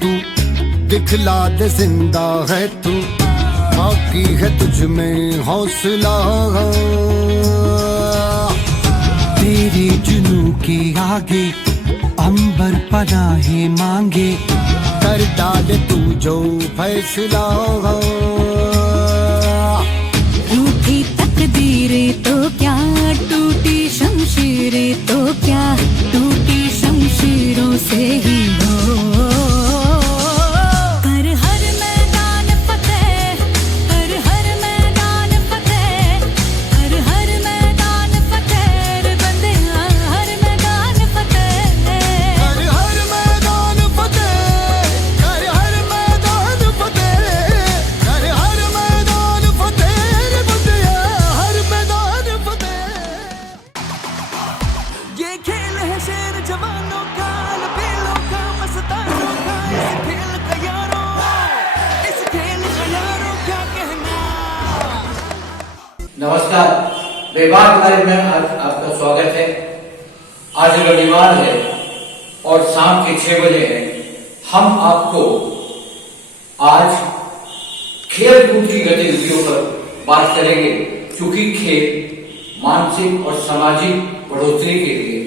तू, दिखला दे जिंदा है तू, बाकी है तुझ में हौसला। तेरी जुनू के आगे अंबर पनाहे मांगे, कर डाले तू जो फैसला। रूठी तकदीरें तो क्या, टूटी शमशीरें तो क्या, टूटी शमशीरों से ही हो। कर हर मैदान फतेह, कर हर मैदान फतेह, कर हर मैदान फतेह रे बंदिया, हर मैदान फतेह। कर हर मैदान फतेह, कर हर मैदान फतेह, कर हर मैदान फतेह रे बंदिया, हर मैदान फतेह। ये खेल है शेर जवानों का, लबेलों का, मस्तानों का, इस खेल का यारों, इस खेल का यारों क्या कहना। नमस्कार, बेबाक लाइव में आज आपका स्वागत है। आज रविवार है और शाम के 6 बजे है। हम आपको आज खेल कूद की गतिविधियों पर बात करेंगे, क्योंकि खेल मानसिक और सामाजिक बढ़ोतरी के लिए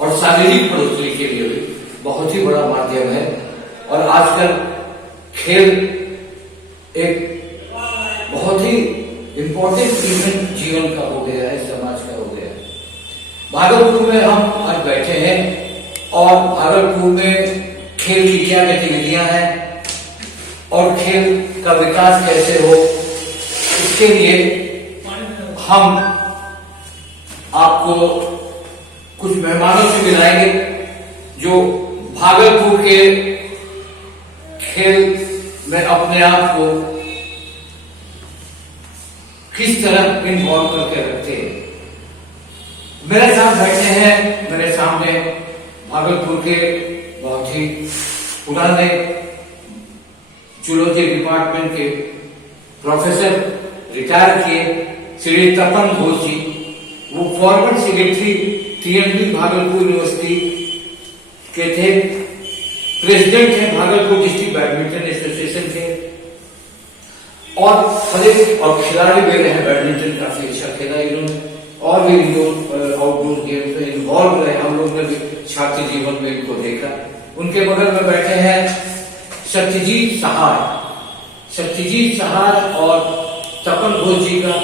और शारीरिक बढ़ोतरी के लिए भी बहुत ही बड़ा माध्यम है। और आजकल खेल एक बहुत ही इम्पोर्टेंट इवेंट जीवन का हो गया है, समाज का हो गया है। भागलपुर में हम आज बैठे हैं और भागलपुर में खेल की क्या गतिविधियां हैं और खेल का विकास कैसे हो, इसके लिए हम आपको कुछ मेहमानों से मिलाएंगे जो भागलपुर के खेल में अपने आप को किस तरह इन्वॉल्व करके रखते हैं। मेरे साथ बैठे हैं, मेरे सामने भागलपुर के बहुत ही पुराने जूलॉजी डिपार्टमेंट के प्रोफेसर, रिटायर किए श्री तपन घोष जी। वो former secretary TNB Bhagalpur university के थे, प्रेसिडेंट हैं भागलपुर डिस्ट्रिक्ट बैडमिंटन एसोसिएशन के, और खिलाड़ी भी रहे हैं। बैडमिंटन काफी अच्छा खेला इन्होंने, और भी इंडोर आउटडोर गेम्स में इन्वॉल्व रहे। हम लोग ने भी छात्र जीवन में इनको देखा। उनके बगल में बैठे हैं सत्यजीत सहाय। सत्यजीत सहाय और तपन घोष जी का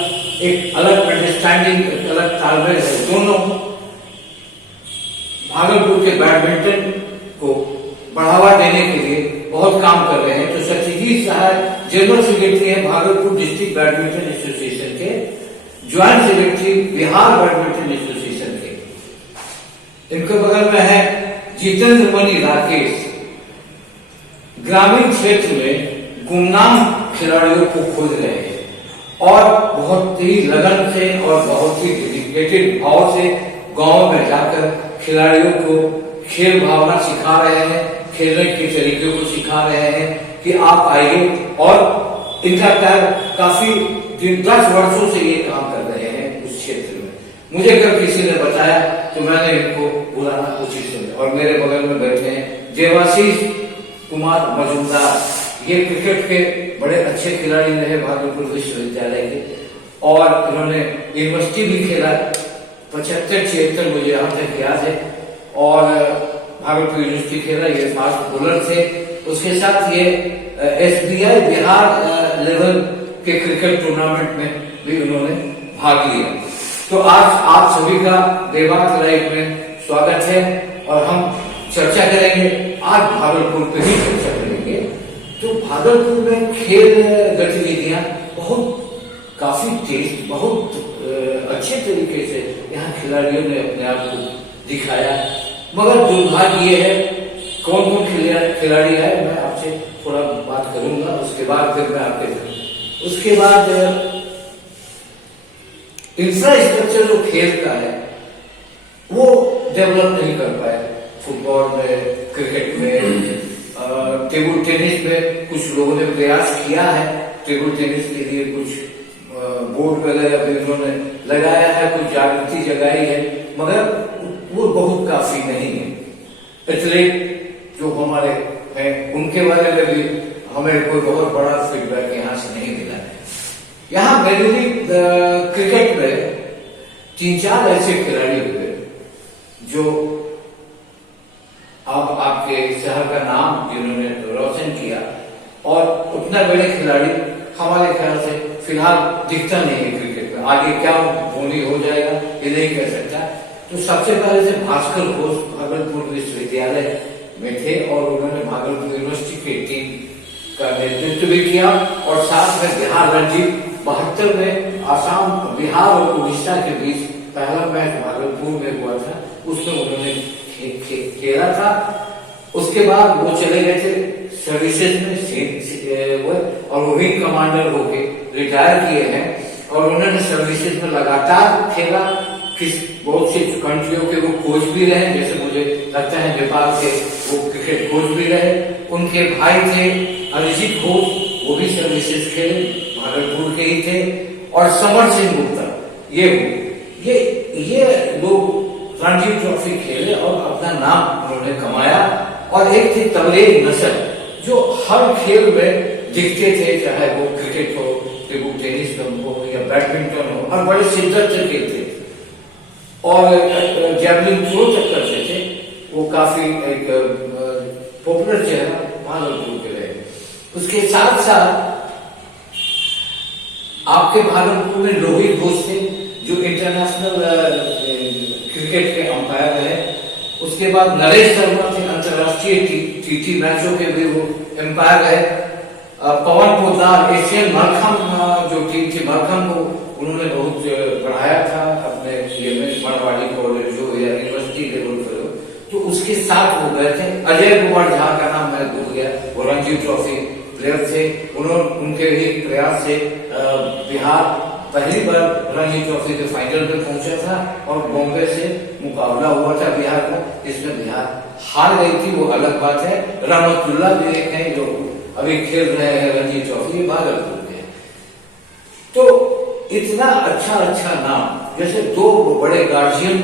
एक अलग अंडरस्टैंडिंग, एक अलग तालमेल है। दोनों भागलपुर के बैडमिंटन को बढ़ावा देने के लिए बहुत काम कर रहे हैं। तो सत्यजीत सहाय जनरल सेक्रेटरी है भागलपुर डिस्ट्रिक्ट बैडमिंटन एसोसिएशन के, joint secretary Bihar badminton association के। इनके बगल में है जितेंद्र मणि राकेश। ग्रामीण क्षेत्र में गुमनाम खिलाड़ियों को खोज रहे हैं और बहुत ही लगन से और बहुत ही डेडिकेटेड भाव से गांव में जाकर खिलाड़ियों को खेल भावना सिखा रहे हैं, खेलने के तरीके को सिखा रहे हैं कि आप आइए। और इनका काफी 10 वर्षों से ये काम कर रहे हैं उस क्षेत्र में। मुझे अगर किसी ने बताया तो मैंने इनको बुलाना उचित समझा। और मेरे बगल में बैठे हैं देवाशीष कुमार मजूमदार। ये क्रिकेट के बड़े अच्छे खिलाड़ी रहे भागलपुर विश्वविद्यालय के, और इन्होंने यूनिवर्सिटी भी खेला 75-76 मुझे यहाँ तक याद है, और भागलपुर यूनिवर्सिटी खेला। ये फास्ट बॉलर थे। उसके साथ ये SBI बिहार लेवल के क्रिकेट टूर्नामेंट में भी उन्होंने भाग लिया। तो आज आप सभी का बेबाक लाइव में स्वागत है और हम चर्चा करेंगे। आज भागलपुर पे ही चर्चा करेंगे। तो भागलपुर में खेल गतिविधियां काफी तेज, बहुत अच्छे तरीके से यहाँ खिलाड़ियों ने अपने आप को दिखाया। मगर दुर्भाग्य ये है, कौन कौन खिलाड़ी है मैं आपसे थोड़ा बात करूंगा, उसके बाद फिर मैं आपके उसके बाद इंफ्रास्ट्रक्चर जो खेल का है वो डेवलप नहीं कर पाए। फुटबॉल में, क्रिकेट में, टेबल टेनिस में कुछ लोगों ने प्रयास किया है। टेबल टेनिस के लिए कुछ बोर्ड वगैरह भी उन्होंने लगाया है, कुछ जागृति जगाई है, मगर वो बहुत काफी नहीं है। एथलीट जो हमारे हैं उनके बारे में भी हमें कोई बहुत बड़ा फीडबैक यहाँ से नहीं मिला है। यहाँ मेजर लीग क्रिकेट में 3-4 ऐसे खिलाड़ी हुए जो अब आपके शहर का नाम जिन्होंने रोशन किया, और उतना बड़े खिलाड़ी हमारे ख्याल से फिलहाल दिखता नहीं है क्रिकेट में। आगे क्या बोली हो जाएगा ये नहीं कह सकता। तो सबसे पहले से भास्कर घोष भागलपुर विश्वविद्यालय में थे और उन्होंने भागलपुर यूनिवर्सिटी की टीम का नेतृत्व भी किया, और साथ में बिहार रणजी 72 में आसाम, बिहार और उड़ीसा के बीच पहला मैच भागलपुर में हुआ था, उसमें उन्होंने खेला था। उसके बाद वो चले गए थे सर्विसेज में और वो विंग कमांडर होके रिटायर किए हैं, और उन्होंने सर्विसेज में लगातार खेला। बहुत सी कंट्रियों के वो कोच भी रहे, जैसे मुझे लगता है नेपाल के वो क्रिकेट कोच भी रहे। उनके भाई थे अरिजीत घोष, वो भी सर्विसेज खेले, भागलपुर के ही थे। और समर सिंह गुप्ता ये लोग रणजी ट्रॉफी खेले और अपना नाम उन्होंने कमाया। और एक थी तबरेज नसर जो हर खेल में दिखते थे, चाहे वो क्रिकेट हो, टेबल टेनिस हो या बैडमिंटन हो, और बड़े शिद्दत से खेलते थे और जैवलिन थ्रो तक करते थे। वो काफी एक पॉपुलर चेहरा भागलपुर के रहे। उसके साथ साथ आपके भागलपुर में रोहित घोष थे जो इंटरनेशनल क्रिकेट के अंपायर रहे। उसके बाद नरेश शर्मा थे, अंतरराष्ट्रीय टी मैचों के भी वो अंपायर रहे। पवन पोद्दार, एशियन मलखम्ब जो टीम थी मलखम्ब को उन्होंने बहुत बढ़ाया था अपने ये में, मरवाड़ी कॉलेज हो या यूनिवर्सिटी लेवल पर हो, तो उसके साथ वो गए थे। अजय कुमार झा का नाम मैं भूल गया, वो रणजी ट्रॉफी प्लेयर थे। उनके ही प्रयास से बिहार पहली बार रणजी ट्रॉफी के फाइनल में पहुंचा था, और बॉम्बे से मुकाबला हुआ था बिहार को, जिसमें बिहार हार गई थी, वो अलग बात है। रहमतुल्ला भी एक है जो अभी खेल रहे हैं रणजी ट्रॉफी भागलपुर के। तो इतना अच्छा नाम, जैसे 2 बड़े गार्जियन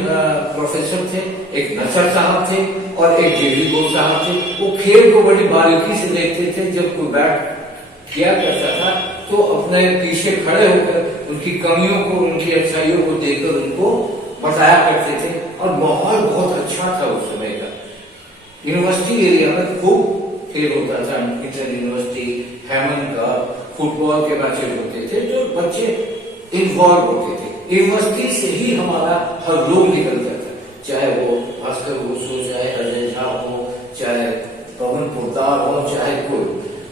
प्रोफेसर थे, एक नसर साहब थे और एक जेडी घोष साहब थे। वो खेल को बड़ी बारीकी से देखते थे। जब कोई बैट किया करता था तो अपने पीछे खड़े होकर उनकी कमियों को, उनकी अच्छाइयों को देखकर उनको बताया करते थे, और माहौल बहुत अच्छा था उस समय का। यूनिवर्सिटी एरिया में खूब खेल होता था, इंटर यूनिवर्सिटी, हेमन का फुटबॉल के मैचेज होते थे जो बच्चे इन्वॉल्व होते थे। यूनिवर्सिटी से ही हमारा हर लोग निकलता था, चाहे वो भास्कर घोष हो, चाहे अजय झा हो, चाहे पवन पोद्दार हो, चाहे कोई।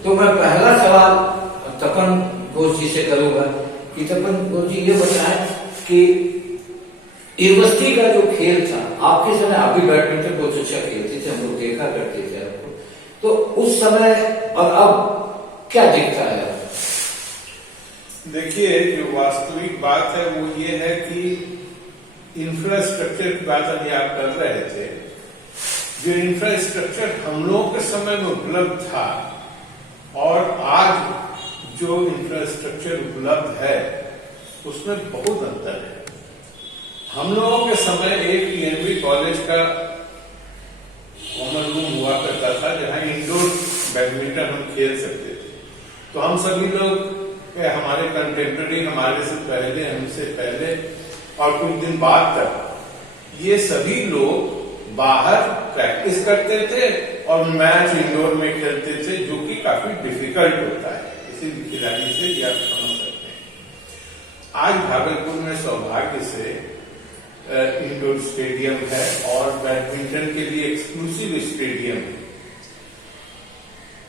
तो मैं पहला सवाल तपन घोष जी से करूंगा कि तपन घोष जी ये बताएं कि यूनिवर्सिटी का जो खेल था आपके समय, आप भी बैडमिंटन बहुत अच्छा खेलते थे, हम लोग देखा करते थे आपको, तो उस समय और अब क्या दिखता है? देखिए, जो वास्तविक बात है वो ये है कि इंफ्रास्ट्रक्चर की बात अभी आप कर रहे थे। जो इंफ्रास्ट्रक्चर हम लोगों के समय में उपलब्ध था और आज जो इंफ्रास्ट्रक्चर उपलब्ध है उसमें बहुत अंतर है। हम लोगों के समय एक टीएनबी कॉलेज का कॉमन रूम हुआ करता था जहां इंडोर बैडमिंटन हम खेल सकते थे। तो हम सभी लोग, हमारे कंटेम्प्रेरी, हमारे से पहले, हमसे पहले और कुछ दिन बाद तक ये सभी लोग बाहर प्रैक्टिस करते थे और मैच इंडोर में खेलते थे, जो कि काफी डिफिकल्ट होता है किसी भी खिलाड़ी से, ये आप समझ सकते हैं। आज भागलपुर में सौभाग्य से इंडोर स्टेडियम है और बैडमिंटन के लिए एक्सक्लूसिव स्टेडियम है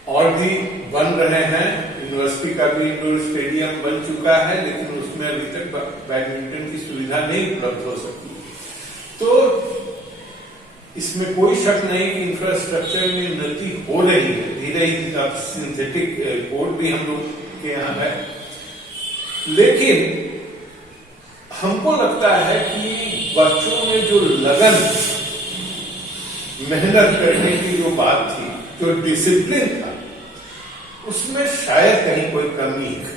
और भी बन रहे हैं। यूनिवर्सिटी का भी इंडोर स्टेडियम बन चुका है, लेकिन उसमें अभी तक बैडमिंटन की सुविधा नहीं उपलब्ध हो सकी। तो इसमें कोई शक नहीं कि इंफ्रास्ट्रक्चर में उन्नति हो रही है धीरे धीरे। अब सिंथेटिक कोर्ट भी हम लोग के यहाँ है, लेकिन हमको लगता है कि बच्चों में जो लगन, मेहनत करने की जो बात थी, जो डिसिप्लिन था, उसमें शायद कहीं कोई कमी है,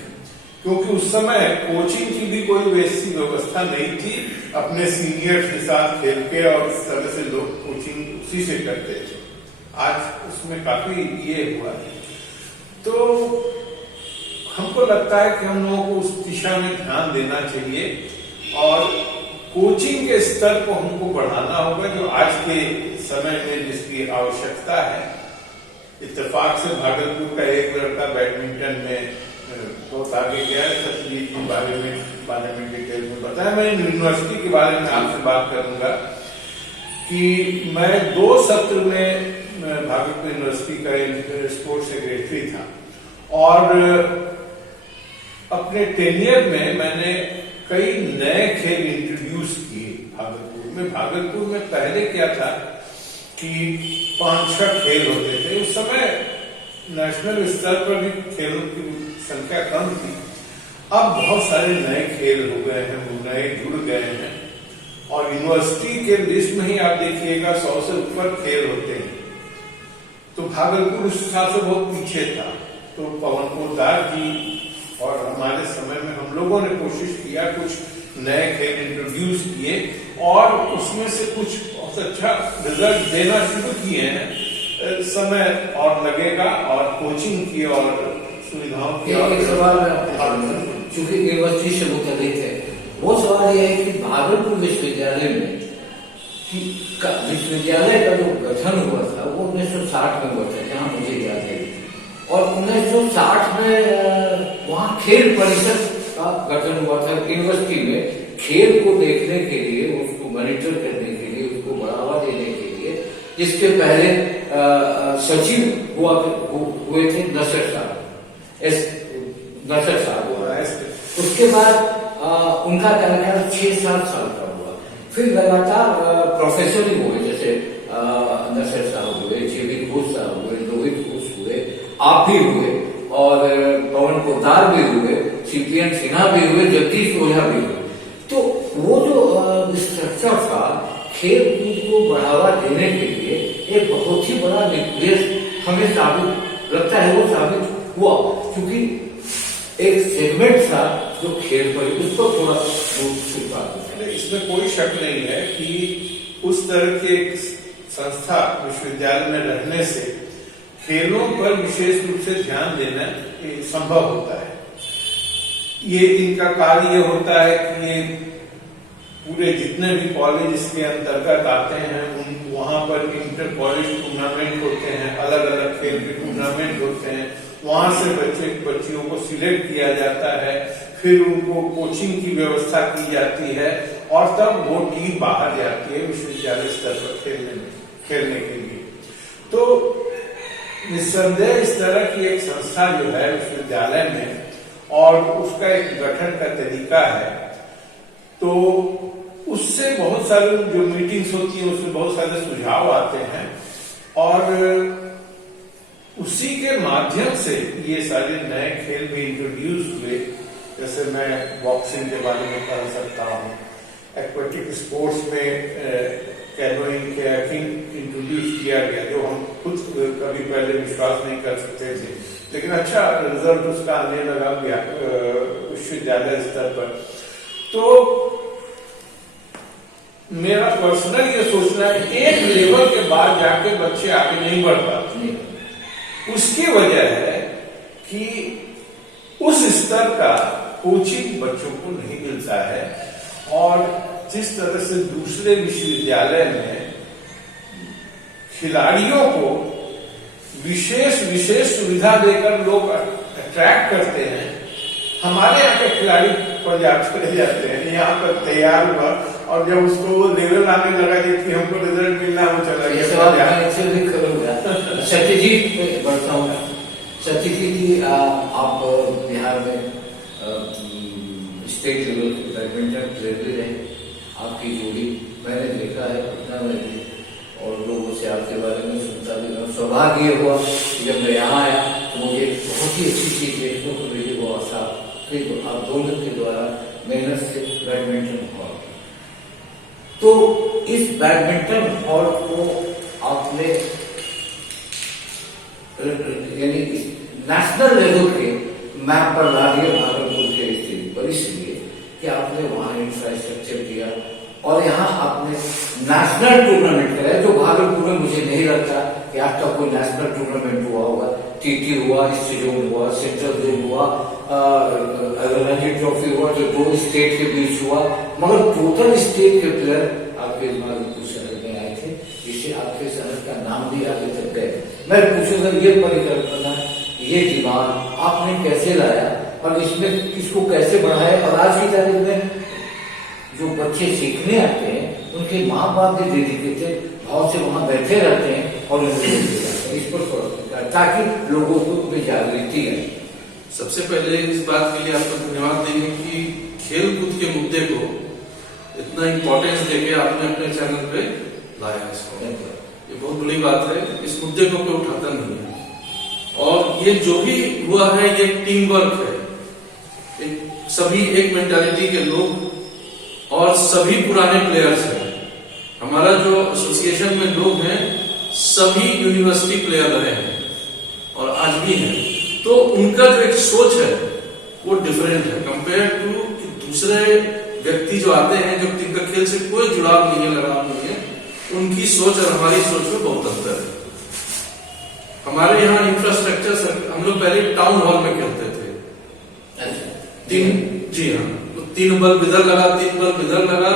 क्योंकि उस समय कोचिंग की भी कोई वैसी व्यवस्था नहीं थी। अपने सीनियर्स के साथ खेल के और इस तरह से लोग कोचिंग उसी से करते थे। आज उसमें काफी ये हुआ है। तो हमको लगता है कि हम लोगों को उस दिशा में ध्यान देना चाहिए और कोचिंग के स्तर को हमको बढ़ाना होगा, जो आज के समय में जिसकी आवश्यकता है। इत्तेफाक से भागलपुर का एक लड़का बैडमिंटन में बहुत आगे गया है। सतजीत के बारे में डिटेल में बताया। मैं यूनिवर्सिटी के बारे में आपसे बात करूंगा कि मैं 2 सत्र में भागलपुर यूनिवर्सिटी का स्पोर्ट्स सेक्रेटरी था और अपने टेनियर में मैंने कई नए खेल इंट्रोड्यूस किए भागलपुर में। भागलपुर में पहले क्या था कि 5-6 खेल होते थे। उस समय नेशनल स्तर पर भी खेलों की संख्या कम थी। अब बहुत सारे नए खेल हो गए हैं, नए जुड़ गए हैं और यूनिवर्सिटी के लिस्ट में ही आप देखिएगा 100 से ऊपर खेल होते हैं। तो भागलपुर उस हिसाब से बहुत पीछे था। तो पवन पोद्दार जी और हमारे समय में हम लोगों ने कोशिश किया, कुछ नए खेल इंट्रोड्यूस किए और उसमें से कुछ बहुत अच्छा रिजल्ट देना शुरू किए हैं। समय और लगेगा और कोचिंग की और सुविधाओं की एक सवाल चूंकि यूनिवर्सिटी से मुतल्लिक है, वो सवाल यह है कि भागलपुर विश्वविद्यालय में विश्वविद्यालय का जो गठन हुआ था वो 1960 में हुआ था, जहाँ मुझे याद है। और 1960 में वहाँ खेल परिषद का गठन हुआ था यूनिवर्सिटी में, खेल को देखने के लिए, उसको मॉनिटर करने के लिए, उसको बढ़ावा देने के लिए, जिसके पहले सचिव हुए थे नसर साहब। उसके बाद उनका कार्यकाल 6-7 साल का हुआ। फिर लगातार प्रोफेसर ही हुए, जैसे नसर साहब हुए, JB घोष साहब हुए, लोहित घोष हुए, आप भी हुए और पवन पोद्दार भी हुए, CPN सिन्हा भी हुए, जगदीश ओझा भी हुए। तो वो जो स्ट्रक्चर था खेल कूद को बढ़ावा देने के लिए एक बहुत ही बड़ा निर्देश हमें साबित लगता है, वो साबित हुआ, क्योंकि एक सेगमेंट था जो खेल पर उसको थोड़ा इसमें कोई शक नहीं है कि उस तरह की एक संस्था विश्वविद्यालय में रहने से खेलों पर विशेष रूप से ध्यान देना संभव होता है। ये इनका कार्य ये होता है कि ये पूरे जितने भी कॉलेज इसके अंतर्गत आते हैं वहां पर इंटर कॉलेज टूर्नामेंट होते हैं, अलग अलग खेल के टूर्नामेंट होते हैं। वहां से बच्चियों को सिलेक्ट किया जाता है, फिर उनको कोचिंग की व्यवस्था की जाती है और तब वो टीम बाहर जाती है विश्वविद्यालय स्तर पर खेलने के लिए। तो निस्संदेह इस तरह की एक संस्था जो है विश्वविद्यालय में और उसका एक गठन का तरीका है, तो उससे बहुत सारे जो मीटिंग्स होती है उसमें बहुत सारे सुझाव आते हैं और उसी के माध्यम से ये सारे नए खेल भी इंट्रोड्यूस हुए। जैसे मैं बॉक्सिंग के बारे में कह सकता हूँ, एक्वेटिक स्पोर्ट्स में कैनोइंग कयाकिंग इंट्रोड्यूस किया गया, जो हम खुद कभी पहले विश्वास नहीं कर सकते थे, लेकिन अच्छा रिजल्ट उसका आने लगा विश्वविद्यालय स्तर पर। तो मेरा पर्सनल ये सोचना है, एक लेवल के बाद जाके बच्चे आगे नहीं बढ़ पाते। उसकी वजह है कि उस स्तर का कोचिंग बच्चों को नहीं मिलता है और जिस तरह से दूसरे विश्वविद्यालय में खिलाड़ियों को विशेष सुविधा देकर लोग अट्रैक्ट करते हैं, हमारे यहाँ के खिलाड़ी पंजाब चले जाते हैं, यहाँ पर तैयार हुआ और जब उसको लेवल आने लगा कि हमको रिजल्ट मिलना, वो चला गया। सत्यजीत पे बढ़ता हूँ। सत्यजीत जी, आप बिहार में स्टेट लेवल के बैडमिंटन प्लेयर भी रहे, आपकी जोड़ी मैंने देखा है पटना में भी और लोगों से आपके बारे में सुनता भी रहा। सौभाग्य हुआ जब मैं यहाँ आया तो मुझे बहुत ही अच्छी चीज देखने को मिली, वो आशा फिर आप दोनों के द्वारा मेहनत से बैडमिंटन हॉल। तो इस बैडमिंटन हॉल को आपने यानी नेशनल लेवल के मैप पर ला दिया भागलपुर के स्थिति पर, इसलिए कि आपने वहां इंफ्रास्ट्रक्चर दिया, और यहाँ आपने नेशनल टूर्नामेंट कराया, जो भागलपुर में मुझे नहीं लगता कि आज तक कोई नेशनल टूर्नामेंट हुआ होगा। टीटी हुआ, ईस्ट जोन हुआ, सेंट्रल जोन हुआ, रणजी ट्रॉफी हुआ, जो 2 स्टेट के बीच हुआ, मगर टोटल स्टेट के प्लेयर आपके भागलपुर शहर में आए थे, जिससे आपके शहर का नाम भी आगे तक गए। मैं पूछूंगा, ये परिकल्पना, ये दिमाग आपने कैसे लाया और इसमें इसको कैसे बढ़ाया? और आज की तारीख में जो बच्चे सीखने आते हैं, उनके माँ बाप भी डेडिकेटेड भाव से वहां बैठे रहते हैं और इस पर थोड़ा, ताकि लोगों को जागृति है। सबसे पहले इस बात के लिए आपको धन्यवाद देंगे कि खेल-कूद के मुद्दे को इतना इम्पोर्टेंस देके आपने अपने चैनल पे लाया इसको, ये बहुत बड़ी बात है। इस मुद्दे को कोई उठाता नहीं है और ये जो भी हुआ है ये टीम वर्क है, सभी एक मेंटालिटी के लोग और सभी पुराने प्लेयर्स हैं। हमारा जो एसोसिएशन में लोग हैं सभी यूनिवर्सिटी प्लेयर रहे हैं और आज भी हैं, तो उनका जो एक सोच है वो डिफरेंट है कंपेयर टू दूसरे व्यक्ति जो आते हैं, जो जिनका खेल से कोई जुड़ाव नहीं है, लगाव नहीं है, उनकी सोच और हमारी सोच में बहुत अंतर है। हमारे यहाँ इंफ्रास्ट्रक्चर, हम लोग पहले टाउन हॉल में खेलते थे, 3 बल्ब इधर लगा, 3 बल्ब इधर लगा,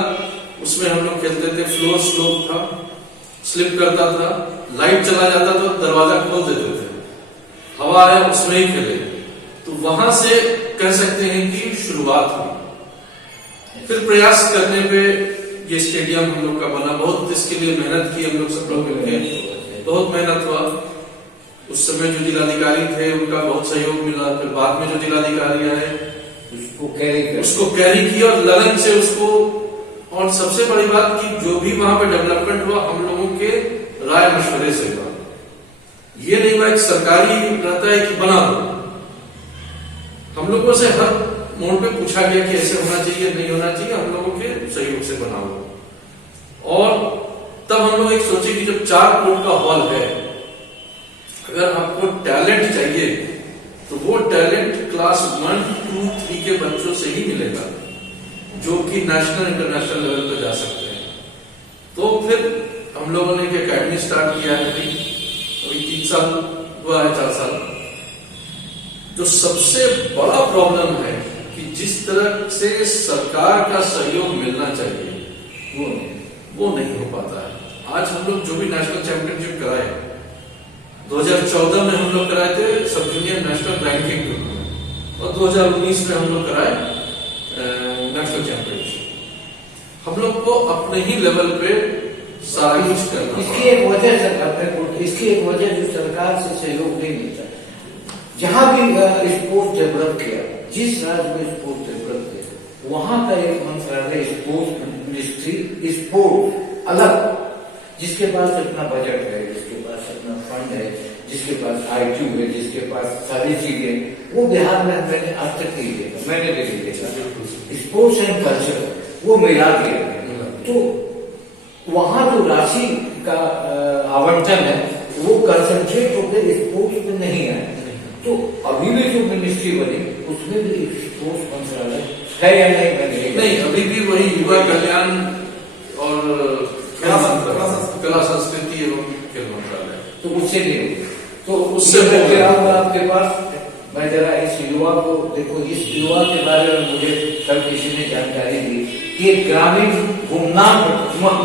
उसमें हम लोग खेलते थे। फ्लोर स्लोप था, स्लिप करता था, लाइट चला जाता तो दरवाजा खोल देते थे, हवा आया उसमें ही खेले। तो वहां से कह सकते हैं कि शुरुआत हुई। फिर प्रयास करने पे ये स्टेडियम हम लोग का बना, बहुत इसके लिए मेहनत की हम लोग, सब लोग मिलकर बहुत मेहनत हुआ। उस समय जो जिलाधिकारी थे उनका बहुत सहयोग मिला, फिर बाद में जो जिलाधिकारी आए उसको कैरी किया और लगन से उसको, और सबसे बड़ी बात कि जो भी वहां पे डेवलपमेंट हुआ हम लोगों के राय मशवरे से हुआ। ये नहीं हुआ एक सरकारी रहता है कि बना दो, हम लोगों से हर मोड़ पे पूछा गया कि ऐसे होना चाहिए, नहीं होना चाहिए, हम लोगों के सहयोग से बना हुआ। और तब हम लोग एक सोचे कि जब 4 कोट का हॉल है, अगर आपको टैलेंट चाहिए तो वो टैलेंट क्लास 1, 2, 3 के बच्चों से ही मिलेगा, जो कि नेशनल इंटरनेशनल लेवल पे जा सकते हैं। तो फिर हम लोगों ने एक एकेडमी स्टार्ट किया है, अभी 3 साल हुआ है, 4 साल। जो सबसे बड़ा प्रॉब्लम है कि जिस तरह से सरकार का सहयोग मिलना चाहिए वो नहीं हो पाता है। आज हम लोग जो भी नेशनल चैंपियनशिप कराए, 2014 में हम लोग कराए थे सब जूनियर नेशनल रैंकिंग टूर्नामेंट, और 2019 में हम लोग कराए नेशनल चैंपियनशिप। हम लोग को अपने ही लेवल पे सारा कुछ करना। इसकी एक वजह जो सरकार से सहयोग नहीं मिलता। जहां भी स्पोर्ट डेवलप किया, जिस राज्य में स्पोर्ट डेवलप किया, वहां का एक मंत्रालय स्पोर्ट्स मिनिस्ट्री, स्पोर्ट अलग, जिसके पास अपना बजट है, जिसके पास अपना फंड है, जिसके पास IQ है, जिसके पास सारी चीजें, वो बिहार में मैंने आज तक नहीं देखा। मैंने भी नहीं देखा। स्पोर्ट्स एंड कल्चर वो मिला दिया, तो वहां जो राशि का आवंटन है वो कंसंट्रेट होकर स्पोर्ट्स में नहीं है। तो अभी भी जो मिनिस्ट्री बनी उसमें भी स्पोर्ट्स मंत्रालय है या नहीं? नहीं, अभी भी वही युवा कल्याण और कला संस्कृति एवं खेल मंत्रालय। तो उससे नहीं, तो उससे आपके पास, मैं जरा इस युवा को देखो, इस युवा के बारे में मुझे कल किसी ने जानकारी दी कि ग्रामीण गुमनाम,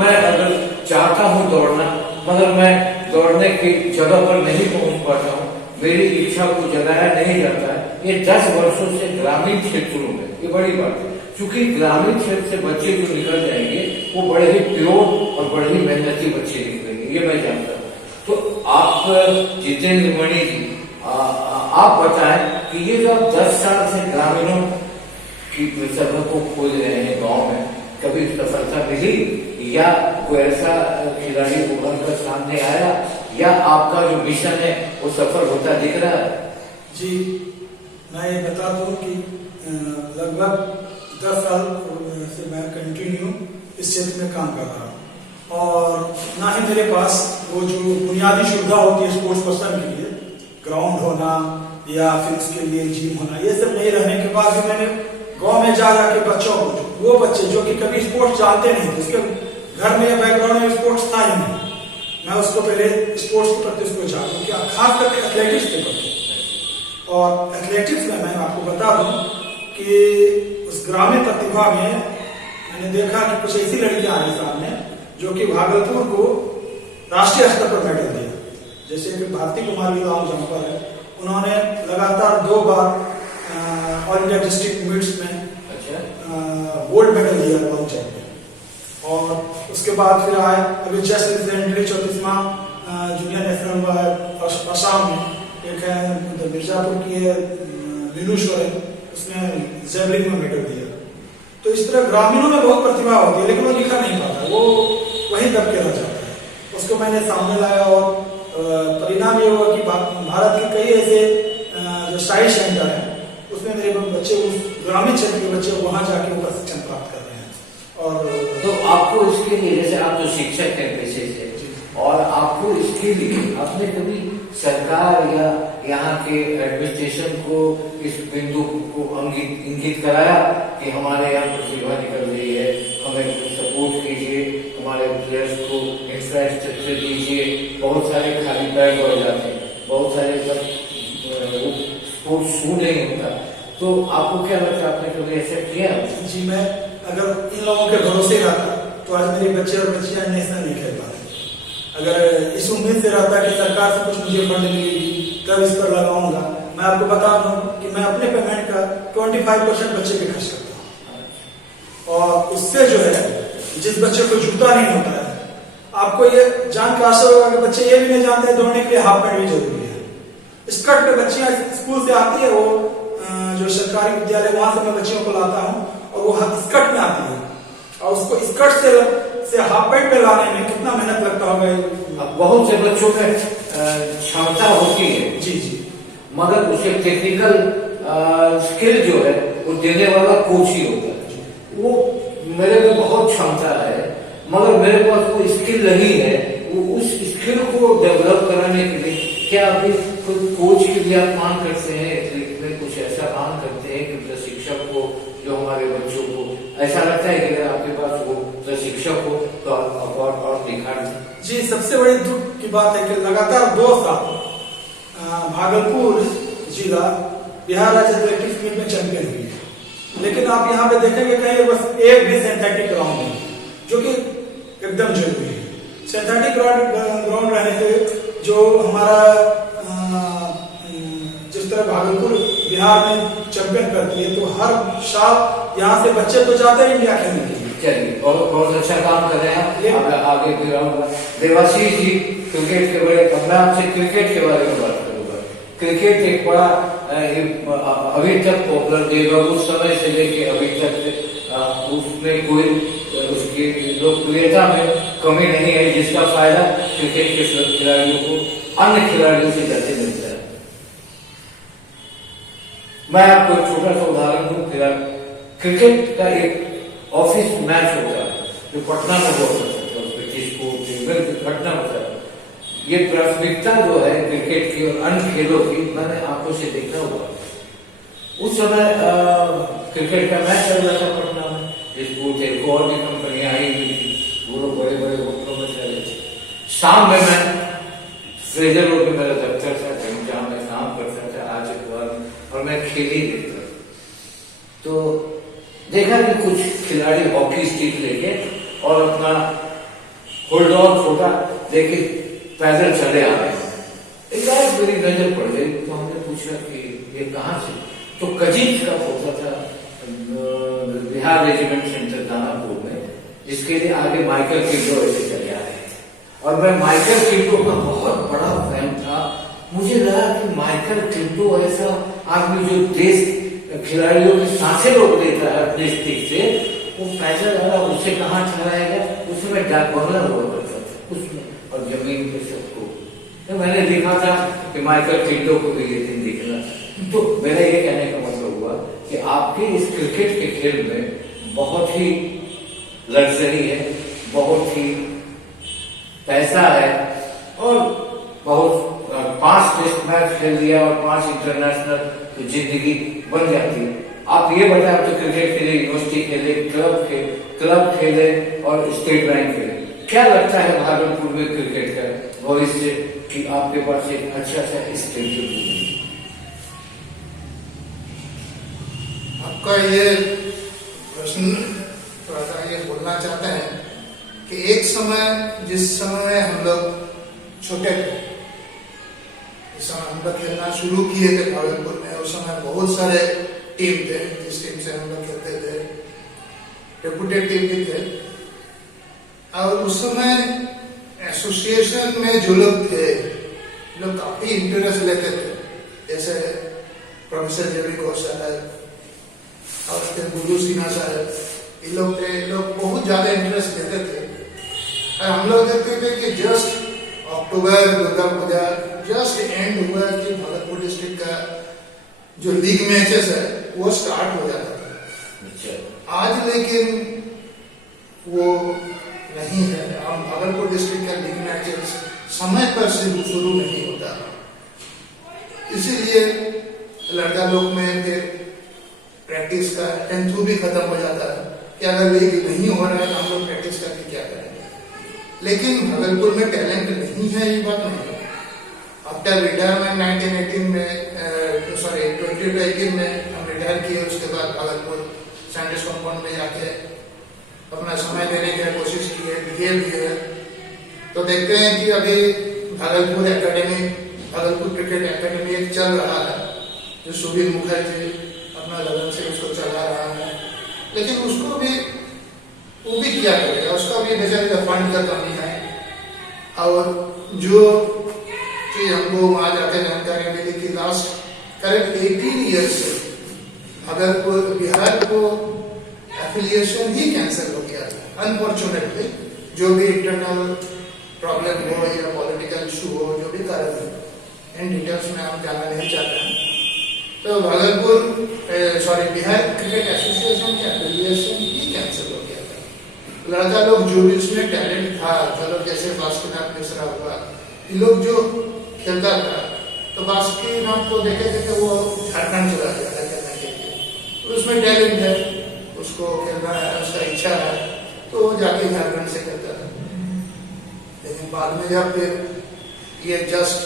मैं अगर चाहता हूँ दौड़ना, मगर मैं दौड़ने की जगह पर नहीं पहुंच पाता हूँ, मेरी इच्छा को जगाया नहीं जाता है। ये 10 वर्षों से ग्रामीण क्षेत्रों में, ये बड़ी बात है, क्योंकि ग्रामीण क्षेत्र से बच्चे जो निकल जाएंगे वो बड़े ही प्योर और बड़े ही मेहनती बच्चे निकलेंगे, ये मैं जानता हूँ। तो आप जितेंद्र मणि जी, आप बताएं कि ये जो आप 10 साल से ग्रामीणों की प्रतिभा को खोज रहे हैं गांव में, कभी सफलता मिली या कोई ऐसा खिलाड़ी उभर कर सामने आया, या आपका जो मिशन है वो सफल होता दिख रहा है? जी, मैं ये बता दूं कि लगभग 10 साल से मैं कंटिन्यू इस क्षेत्र में काम कर रहा हूँ, और ना ही मेरे पास वो जो बुनियादी सुविधा होती है स्पोर्ट्स पर्सन के लिए, ग्राउंड होना या फिर उसके लिए जिम होना, ये सब नहीं रहने के बाद भी मैंने गांव में जा जाके बच्चों को, वो बच्चे जो कि कभी स्पोर्ट्स जानते नहीं थे, उसके घर में या बैकग्राउंड में स्पोर्ट्स था ही नहीं, मैं उसको पहले स्पोर्ट्स के प्रति उसको जानूं, क्या खास करके एथलेटिक्स के प्रति। और एथलेटिक्स में मैं आपको बता दूं कि उस ग्रामीण प्रतिभा में मैंने देखा कि कुछ ऐसी लड़कियां आई सामने जो कि भागलपुर को राष्ट्रीय स्तर पर मेडल दिया। जैसे कि भारती कुमारी गांव जम्पर है, उन्होंने लगातार 2 बार ऑल इंडिया डिस्ट्रिक्ट मीट्स में गोल्ड मेडल दिया, लॉन्ग चैंपियन। और उसके बाद फिर आए अभी जस्ट रिसेंटली 34वां जूनियर नेशनल हुआ असम में, एक है मिर्जापुर की है मीनूश्वर है, उसने जेवलिन में मेडल दिया। तो इस तरह ग्रामीणों में बहुत प्रतिभा होती है, लेकिन वो लिखा नहीं पाता, वो वहीं दब के रह जाता है। उसको मैंने सामने लाया और परिणाम ये हुआ कि भारत के कई ऐसे जो साइंस सेंटर है उसमें मेरे बच्चे, उस ग्रामीण क्षेत्र के बच्चे वहां जाके वो प्रशिक्षण प्राप्त कर रहे हैं। और तो आपको इसके लिए, जैसे आप जो शिक्षक हैं पेशे से, और आपको इसके लिए आपने कभी सरकार या यहाँ के एडमिनिस्ट्रेशन को इस बिंदु को इंगित कराया कि हमारे यहाँ प्रतिभा निकल रही है, हमें सपोर्ट कीजिए, हमारे प्लेयर्स को इंफ्रास्ट्रक्चर दीजिए, बहुत सारे खाली पैड हो जाते हैं, बहुत सारे स्पोर्ट्स शू नहीं होता, तो आपको क्या लगता है, आपने कभी ऐसा किया? जी, मैं अगर इन लोगों के भरोसे रहता तो आज मेरे बच्चे और बच्चियां नेशनल नहीं खेल पाते। अगर इस उम्मीद से रहता कि सरकार से कुछ मुझे फंड मिलेगी तब इस पर लगाऊंगा, मैं आपको बता दूं कि मैं अपने पेमेंट का 25% बच्चे पे खर्च करता हूँ। और उससे जो है, जिस बच्चे को जूता नहीं होता है, आपको ये जान का आशा होगा कि बच्चे ये भी नहीं जानते दौड़ने के लिए हाफ पैंट भी जरूरी है। स्कर्ट पे बच्चियां स्कूल से आती है, वो जो सरकारी विद्यालय वहां से मैं बच्चियों को लाता हूँ और वो स्कर्ट में आती है, और उसको स्कर्ट से हाफ पैंट पे लाने में कितना मेहनत लगता होगा। बहुत से बच्चों में क्षमता होती है जी, मगर उसे टेक्निकल स्किल जो है वो देने वाला कोच ही होता है। वो मेरे में बहुत क्षमता है मगर मेरे पास कोई स्किल नहीं है, वो उस स्किल को डेवलप कराने के लिए क्या अभी कोई कोच के लिए आप मांग करते हैं, कुछ ऐसा काम करते हैं कि प्रशिक्षक को, जो हमारे बच्चों को ऐसा लगता है कि अगर आपके पास वो प्रशिक्षक हो तो आप और निखार दें? जी, सबसे बड़ी दुख की बात है कि लगातार 2 साल भागलपुर जिला बिहार राज्य एथलेटिक्स मीट में चैंपियन हुई है, लेकिन आप यहाँ पे देखेंगे कहीं बस एक भी सिंथेटिक ग्राउंड है, जो कि एकदम जरूरी है। सिंथेटिक ग्राउंड रहने से जो हमारा जिस तरह भागलपुर बिहार में चैंपियन करती है, तो हर साल यहाँ से बच्चे तो जाते हैं इंडिया खेलने के लिए। चलिए, बहुत अच्छा काम कर रहे हैं। आगे भी रहूंगा। देवाशीष जी, क्रिकेट के बड़े, मैं आपसे क्रिकेट के बारे में बात करूंगा। क्रिकेट एक बड़ा अभी तक पॉपुलर गेम है, उस समय से लेके अभी तक उसमें कोई उसकी लोकप्रियता में कमी नहीं है, जिसका फायदा क्रिकेट के खिलाड़ियों को अन्य खिलाड़ियों से ज्यादा मिलता है। मैं आपको एक छोटा सा उदाहरण दूं। क्रिकेट का एक ऑफिस मैच होता है जो पटना में हुआ करता है, उसमें घटना होता है। ये प्राथमिकता जो है क्रिकेट की और अन्य खेलों की, मैंने आंखों से देखा हुआ। उस समय क्रिकेट का मैच चल रहा था पटना में, जिसको एक और भी कंपनियां आई हुई थी, वो लोग बड़े बड़े होटलों में चले थे। शाम में मैं फ्रेजर रोड में मेरा दफ्तर था, जहाँ मैं काम करता था आज एक बार, और मैं खेल ही देखता। तो देखा कि कुछ खिलाड़ी हॉकी स्टिक लेके और अपना होल्ड ऑन छोटा लेके पैदल चले आ रहे हैं। एक बार मेरी नजर पड़ गई, तो हमने पूछा कि ये कहाँ से, तो कजीज का होता था बिहार रेजिमेंट सेंटर दानापुर में, जिसके लिए आगे माइकल किल्डो ऐसे चले आ रहे थे। और मैं माइकल किल्डो का बहुत बड़ा फैन था। मुझे लगा कि माइकल किल्डो ऐसा आदमी जो देश खिलाड़ियों की सांसें रोक देता है अपने स्टिक से, वो पैदल आ रहा, उससे कहाँ ठहराएगा। उसमें डाक बंगला हुआ करता था उसमें, और जमीन पे सबको। तो मैंने देखा था कि माइकल किल्डो को भी ये दिन दिखना। तो मेरा ये कहने का मतलब हुआ कि आपके इस क्रिकेट के खेल में बहुत ही लग्जरी है, बहुत ही पैसा है, और बहुत 5 टेस्ट मैच खेल दिया और 5 इंटरनेशनल, तो जिंदगी बन जाती है। आप ये बताएं, आप तो क्रिकेट खेले, यूनिवर्सिटी खेले, क्लब खेले और स्टेट बैंक खेले, क्या लगता है भागलपुर में क्रिकेट का भविष्य कि आपके पास एक अच्छा सा स्टेडियम है? आपका ये प्रश्न थोड़ा सा ये बोलना चाहते हैं कि एक समय, जिस समय हम लोग छोटे थे, जिस समय हम लोग खेलना शुरू किए थे भागलपुर में, उस समय बहुत सारे टीम थे, जिस टीम से हम लोग खेलते थे, रेपुटेड टीम भी थे। और उस समय एसोसिएशन में जो लोग थे, लोग काफी इंटरेस्ट लेते थे, जैसे प्रोफेसर जेबी घोष साहब और फिर बुद्धू सिन्हा साहब, ये लोग थे, ये लोग बहुत ज्यादा इंटरेस्ट लेते थे। और हम लोग देखते थे कि just October Durga Puja just end हुआ कि भागलपुर डिस्ट्रिक्ट का जो लीग मैचेस है वो स्टार्ट हो जाता था। आज लेकिन वो नहीं है। हम भागलपुर डिस्ट्रिक्ट का लीग मैचेस समय पर शुरू नहीं होता, इसीलिए लड़का लोग में फिर प्रैक्टिस का एंथू भी खत्म हो जाता है कि अगर लीग नहीं हो रहा है तो हम लोग प्रैक्टिस करके क्या करेंगे। लेकिन भागलपुर में टैलेंट नहीं है, ये बात नहीं है। आफ्टर रिटायरमेंट 1918 में 2018 में हम रिटायर किए, उसके बाद भागलपुर साइंटिस्ट कंपाउंड में जाके अपना समय देने की कोशिश की है, भी है। तो देखते हैं कि अभी Bhagalpur academy, Bhagalpur cricket academy एक चल रहा है, जो सुबीर मुखर्जी अपना लगन से उसको चला रहा है, लेकिन उसको भी वो भी क्या करेगा, उसका भी बेचारे फंड का कमी है। और जो चीज हमको वहां जाकर जानकारी मिली कि लास्ट करीब 18 ईयर्स से भागलपुर बिहार को एफिलिएशन ही कैंसिल हो गया है अनफॉर्चुनेटली। जो भी इंटरनल प्रॉब्लम हो या पॉलिटिकल इशू हो, जो भी कारण हो, इन डिटेल्स में हम जानना नहीं चाहते हैं। तो भागलपुर बिहार क्रिकेट एसोसिएशन के एफिलिएशन ही कैंसिल हो गया था। लड़का लोग जो भी उसमें टैलेंट था, चलो जैसे बास्केटबॉल मिश्रा हुआ, ये लोग जो खेलता था, तो बास्केटबॉल को देखे थे तो वो झारखंड चला गया था खेलने के लिए। उसमें टैलेंट है, उसको खेलना है, उसका इच्छा है, तो वो जाके झारखंड से खेलता था। लेकिन बाद में जब फिर ये जस्ट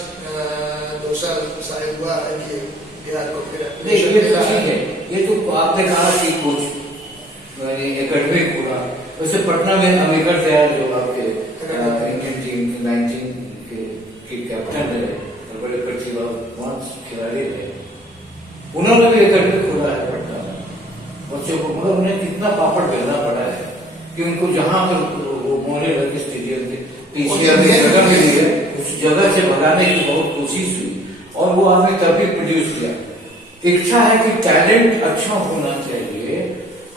2 साल शायद हुआ है कि बिहार को फिर ये तो आपने कहा कि कुछ एकेडमिक पूरा, वैसे पटना में अम्बेडकर दयाल जो आपके इंडियन टीम 19 के कैप्टन रहे, बड़े प्रतिभावान खिलाड़ी रहे, उन्होंने भी एकेडमी खोला है पटना में बच्चों को। मगर उन्हें कितना पापड़ बेलना पड़ा है कि उनको जहां पर वो मोहने लगे स्टेडियम के पीछे जगह मिली है, उस जगह से भगाने की बहुत कोशिश हुई और वो आपने तभी प्रोड्यूस किया। इच्छा है कि टैलेंट अच्छा होना चाहिए।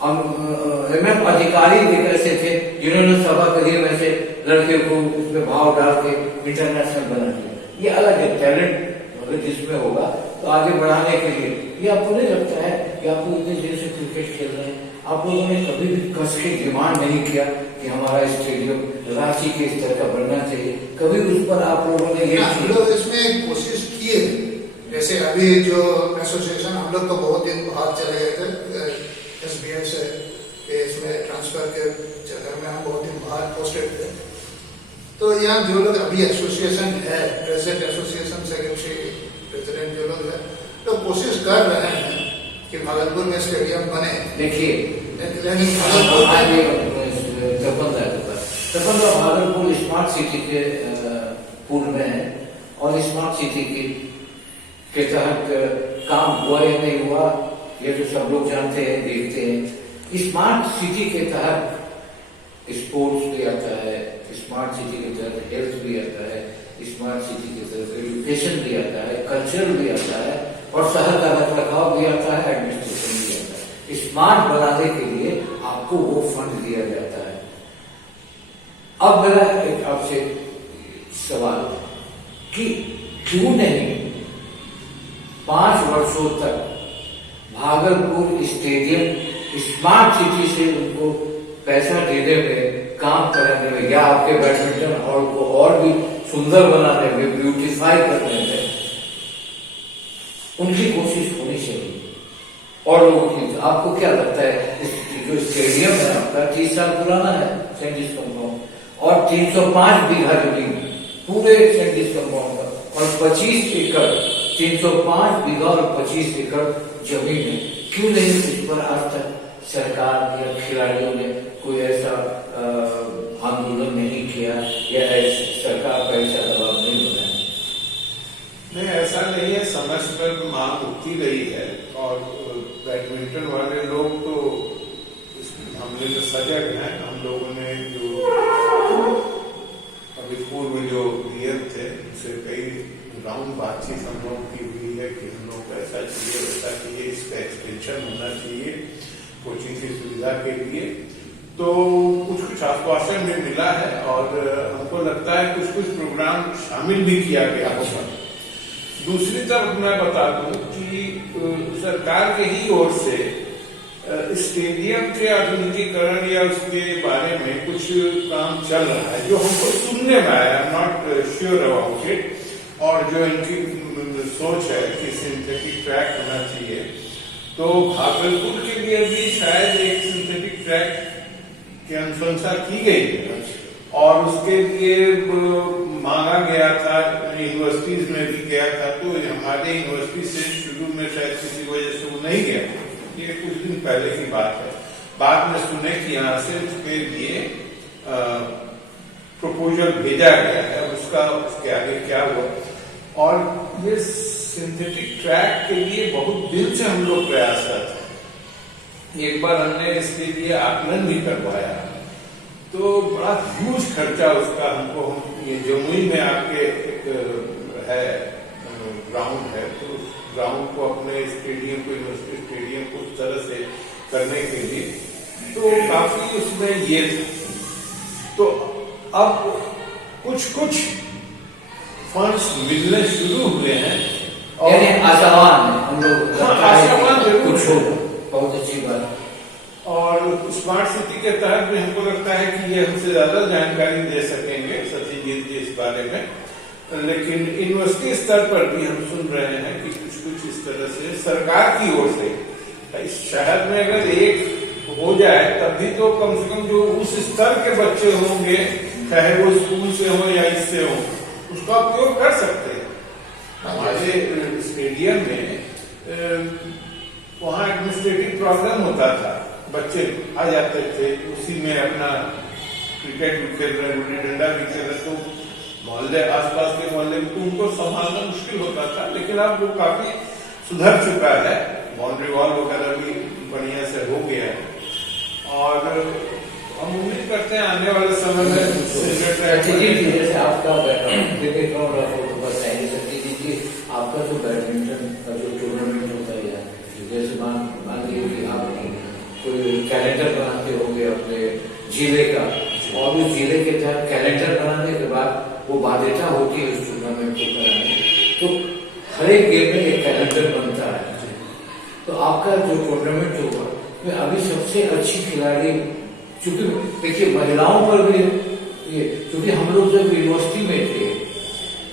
एमएम अधिकारी एक ऐसे थे जिन्होंने सभा करिए वैसे लड़के को उसमें भाव डाल के इंटरनेशनल बना दिया। ये अलग है, टैलेंट अगर जिसमें होगा तो आगे बढ़ाने के लिए। ये आपको नहीं लगता है कि आप लोग इतने देर से क्रिकेट खेल रहे हैं, आप लोगों ने कभी भी कस के डिमांड नहीं किया कि हमारा स्टेडियम रांची के स्तर का बनना चाहिए? कभी उस पर आप लोगों ने ये हम लोग इसमें कोशिश किए। जैसे अभी जो एसोसिएशन, हम लोग तो बहुत दिन बाहर चले गए थे SBI से, इसमें ट्रांसफर के चक्कर में हम बहुत दिन बाहर पोस्टेड थे। तो यहाँ जो लोग अभी एसोसिएशन है, प्रेसिडेंट एसोसिएशन सेक्रेटरी प्रेसिडेंट जो लोग है, तो कोशिश कर रहे हैं कि भागलपुर में स्टेडियम बने। देखिए लेकिन भागलपुर भागलपुर स्मार्ट सिटी के पूर्व में है और स्मार्ट सिटी के तहत काम हुआ या नहीं हुआ ये तो सब लोग जानते हैं, देखते हैं। स्मार्ट सिटी के तहत स्पोर्ट्स भी आता है, स्मार्ट सिटी के तहत हेल्थ भी आता है, स्मार्ट सिटी के तहत एजुकेशन भी आता है, कल्चर भी आता है और शहर का रखरखाव भी आता है, एडमिनिस्ट्रेशन भी आता है। स्मार्ट बनाने के लिए आपको वो फंड दिया जाता है। अब मेरा एक आपसे सवाल कि क्यों नहीं 5 वर्षों तक भागलपुर स्टेडियम स्मार्ट सिटी से उनको पैसा देने में, काम कराने में या आपके बैडमिंटन हॉल को और भी सुंदर बनाने में, ब्यूटिफाई करने में उनकी कोशिश होनी चाहिए। और लोगों की आपको क्या लगता है जो स्टेडियम है आपका 30 साल पुराना है सेंट लुइस कंपाउंड और 305 बीघा जमीन पूरे सेंट लुइस कंपाउंड का और 25 एकड़ 305 बीघा और 25 एकड़ जमीन है, क्यों नहीं इस पर आज तक सरकार या खिलाड़ियों ने कोई ऐसा आंदोलन नहीं किया या सरकार का ऐसा दबाव नहीं बनाया? नहीं, ऐसा नहीं है, समय समय पर मांग उठती रही है और बैडमिंटन वाले लोग तो हमने जो सजग हैं, हम लोगों ने जो अभी पूर्व जो नियम थे उनसे कई राउंड बातचीत हम लोग की हुई है कि हम लोग को ऐसा चाहिए वैसा चाहिए, इसका एक्सटेंशन होना चाहिए कोचिंग की सुविधा के लिए, तो कुछ आश्वासन में मिला है और हमको लगता है कुछ प्रोग्राम शामिल भी किया गया होगा। दूसरी तरफ मैं बता दूं कि सरकार के ही ओर से स्टेडियम के आधुनिकीकरण या उसके बारे में कुछ काम चल रहा है जो हमको सुनने में आया, I am not sure about it, और जो इनकी सोच है कि सिंथेटिक ट्रैक होना चाहिए, तो भागलपुर के लिए भी शायद एक सिंथेटिक ट्रैक की अनुशंसा की गई है और उसके लिए मांगा गया था, यूनिवर्सिटीज में भी गया था, तो हमारे यूनिवर्सिटी से शुरू में शायद किसी वजह से वो नहीं गया, ये कुछ दिन पहले की बात है। बाद में सुने कि यहाँ से उसके लिए प्रपोजल भेजा गया है, उसके आगे क्या हुआ। और ये सिंथेटिक ट्रैक के लिए बहुत दिन से हम लोग प्रयासरत हैं। एक बार हमने इसके लिए आकलन भी करवाया, तो बड़ा ह्यूज खर्चा उसका हमको, ये जमुई में आपके एक है ग्राउंड है, तो ग्राउंड को अपने स्टेडियम को, यूनिवर्सिटी स्टेडियम को उस तरह से करने के लिए तो काफी उसमें ये था। तो अब कुछ फंड्स मिलने शुरू हुए हैं और आशावान है हम लोग, आशावान कुछ हो, बहुत अच्छी बात। और स्मार्ट सिटी के तहत भी हमको लगता है कि ये हमसे ज्यादा जानकारी दे सकेंगे सत्यजीत जी इस बारे में, लेकिन यूनिवर्सिटी स्तर पर भी हम सुन रहे हैं कि कुछ इस तरह से सरकार की ओर से इस शहर में अगर एक हो जाए तब भी तो कम से कम जो उस स्तर के बच्चे होंगे, चाहे वो स्कूल से हो या इससे हो, उसका उपयोग कर सकते हैं। हमारे स्टेडियम में वहाँ एडमिनिस्ट्रेटिव प्रॉब्लम होता था, बच्चे आ जाते थे, उसी में अपना क्रिकेट भी खेल रहे, गुल्ली डंडा भी खेल रहे, तो मोहल्ले आसपास के मोहल्ले में तो उनको संभालना मुश्किल होता था, लेकिन अब वो काफी सुधर चुका है, बाउंड्री वॉल वगैरह भी बढ़िया से हो गया है और हम उम्मीद करते हैं आने वाले समय में जैसे आपका बैकग्राउंड बताइए सत्यजीत जी, आपका जो बैडमिंटन का जो टूर्नामेंट होता है, जैसे मान लीजिए कि आप कोई कैलेंडर बनाते होंगे अपने जिले का और उस जिले के तहत कैलेंडर बनाने के बाद वो बाध्यता होती है उस टूर्नामेंट को कराने, तो हर एक गेम में एक कैलेंडर बनता है। तो आपका जो टूर्नामेंट होगा में अभी सबसे अच्छी खिलाड़ी, क्योंकि देखिए महिलाओं पर भी ये, क्योंकि हम लोग जब यूनिवर्सिटी में थे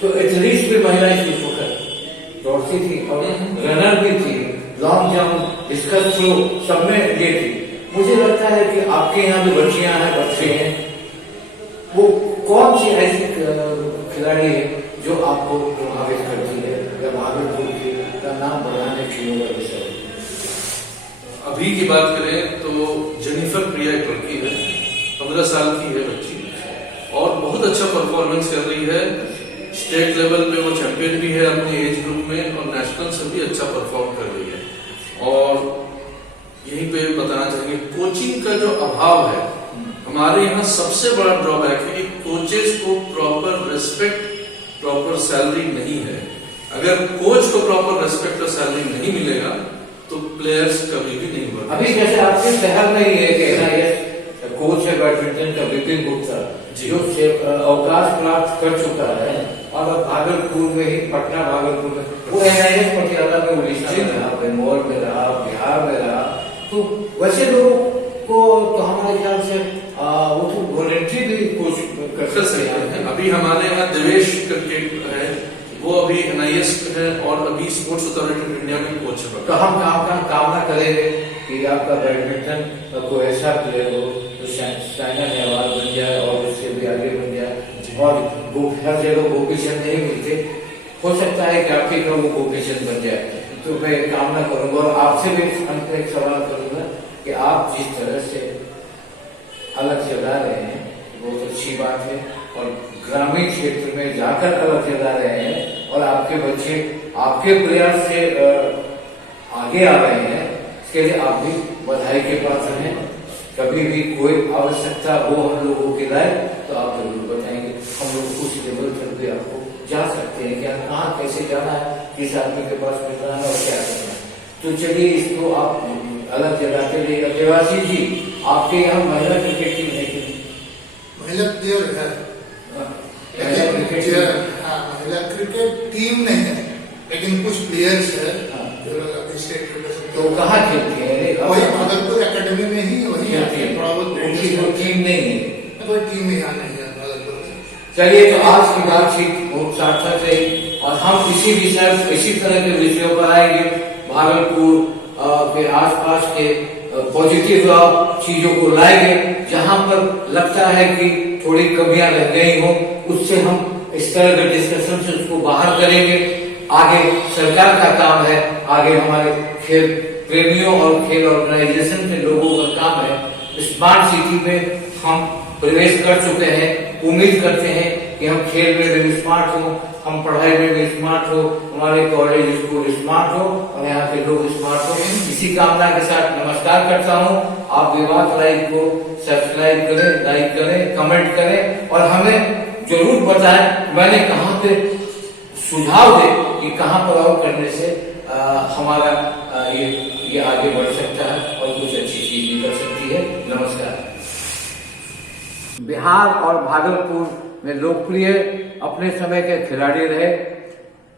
तो एथलीट्स भी महिलाएं इस वक्त दौड़ती थी और रनर भी थी, लॉन्ग जंप, डिस्कस थ्रो, सब में ये थी। मुझे लगता है कि आपके यहाँ भी बच्चियां हैं, बच्चे हैं, वो कौन सी ऐसी खिलाड़ी है जो आपको प्रभावित करती है या भागलपुर का नाम बढ़ाने की विषय? अभी की बात करें तो जेनिफर प्रिया एक लड़की है, 15 साल की है बच्ची और बहुत अच्छा परफॉर्मेंस कर रही है। स्टेट लेवल पे वो चैंपियन भी है अपने एज ग्रुप में और नेशनल से भी अच्छा परफॉर्म कर रही है। और यहीं पे बताना चाहेंगे कोचिंग का जो अभाव है हमारे यहाँ सबसे बड़ा ड्रॉबैक है कि कोचेस को प्रॉपर रिस्पेक्ट, प्रॉपर सैलरी नहीं है। अगर कोच को प्रॉपर रिस्पेक्ट और सैलरी नहीं मिलेगा तो प्लेयर्स कभी भी नहीं बढ़ते। अभी जैसे आपके शहर में ही है कोच है बैडमिंटन का विपिन गुप्ता जो अवकाश प्राप्त कर चुका है और भागलपुर में ही, पटना भागलपुर में वो NIS पटियाला में, उड़ीसा में रहा, बेंगलोर में रहा, बिहार में रहा, तो वैसे लोगों को तो हमारे ख्याल से वो तो वॉलेंट्री भी कोच कर सकते हैं। अभी हमारे यहाँ देवेश करके है, वो अभी NIS है और अभी स्पोर्ट्स अथॉरिटी ऑफ इंडिया में कोच है। तो हम कामना करेंगे कि आपका बैडमिंटन का कोई ऐसा प्लेयर हो जो साइना नेहवाल बन जाए और उससे भी आगे बन जाए। और हर जगह वोकेशन नहीं मिलते, हो सकता है कि आपके घर वो वोकेशन बन जाए। तो मैं कामना करूंगा और आपसे भी अंत में एक सवाल करूंगा कि आप जिस तरह से अलग जगा रहे हैं बहुत अच्छी बात है, और ग्रामीण क्षेत्र में जाकर अलग जगा रहे हैं और आपके बच्चे आपके प्रयास से आगे आ रहे हैं, इसके लिए आप भी बधाई के पात्र हैं। कभी भी कोई आवश्यकता हो हम लोगों की राय तो आप जरूर बताएंगे, हम लोग उस लेवल तक भी आपको जा सकते हैं कि कहाँ कैसे जाना है, किस आदमी के पास मिलना है और क्या करना है। तो चलिए इसको आप अलग जगह के लिए। देवाशीष जी, आपके यहाँ महिला क्रिकेट टीम है? महिला प्लेयर है, महिला क्रिकेट टीम नहीं है, लेकिन कुछ प्लेयर्स है जो लोग अभी स्टेट तो कहाँ खेलती है? वही भागलपुर एकेडमी में ही वही खेलती है, टीम नहीं है, कोई टीम यहाँ नहीं है भागलपुर में। चलिए, तो आज की बातचीत बहुत सार्थक रही और हम इसी तरह के विषयों पर आएंगे, भागलपुर के आसपास के पॉजिटिव चीजों को लाएंगे। जहां पर लगता है कि थोड़ी कमियां रह गई हो, उससे हम इस तरह के डिस्कशन से उसको बाहर करेंगे। आगे सरकार का काम है, आगे हमारे खेल प्रेमियों और खेल ऑर्गेनाइजेशन के लोगों का काम है। स्मार्ट सिटी में हम प्रवेश कर चुके हैं, उम्मीद करते हैं कि हम खेल में भी स्मार्ट हो, हम पढ़ाई में भी स्मार्ट हो, हमारे कॉलेज स्कूल स्मार्ट हो और यहाँ के लोग स्मार्ट हो। इसी कामना के साथ नमस्कार करता हूँ। आप विवाद लाइव को सब्सक्राइब करें, लाइक करें, कमेंट करें और हमें जरूर बताएं मैंने कहाँ पे सुझाव दे कि कहाँ पर और करने से हमारा ये आगे बढ़ सकता है और कुछ अच्छी चीज भी कर सकती है। नमस्कार। बिहार और भागलपुर में लोकप्रिय अपने समय के खिलाड़ी रहे